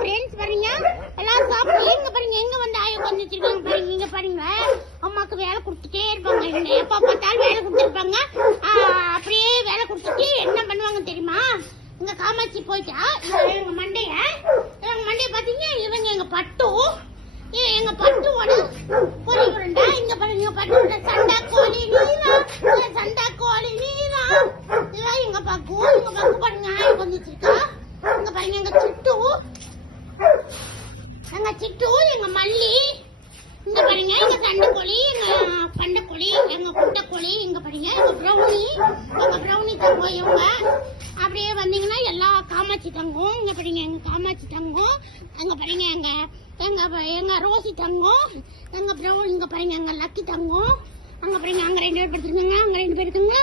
Friends பாருங்க எல்லாம் சாப்பிட்டு எங்க பாருங்க எங்க வந்து ஆய உட்காந்து வச்சிருக்காங்க பாருங்க. இங்க பாருங்க அம்மாக்கு வேலை கொடுத்துட்டே இருப்பாங்க. எப்ப பார்த்தாலும் வேலை கொடுத்துருப்பாங்க. அப்படியே வேலை கொடுத்துட்டு என்ன பண்ணுவாங்க தெரியுமா? இங்க காமாட்சி போயிட்டா எங்க மண்டைய பாத்தீங்க. இவங்க எங்க பட்டுவோட பொறி உருண்டா. இங்க பாருங்க பட்டு சண்டா கோழி நீரா இதெல்லாம் எங்க பக்கு பாருங்க ஆய உட்காந்து வச்சிருக்கா. இங்க பாருங்க எங்க சிட்டு எங்க மல்லி. இங்க பாருங்க எங்க சண்டைக்கோழி எங்க பண்டைக்கோழி எங்க குட்டைக்கோழி. இங்க பாருங்க எங்க ப்ரௌனி தங்கம். இவங்க அப்படியே வந்தீங்கன்னா எல்லா காமாட்சி தங்கம். இங்க பாருங்க எங்க காமாட்சி தங்கம். அங்க பாருங்க எங்க ரோசி தங்கம். எங்க ப்ரௌனி. இங்க பாருங்க எங்க லக்கி தங்கம். அங்க பாருங்க அங்க 2 பேர் படுத்துருங்க. அங்க 2 பேர் இருக்குங்க.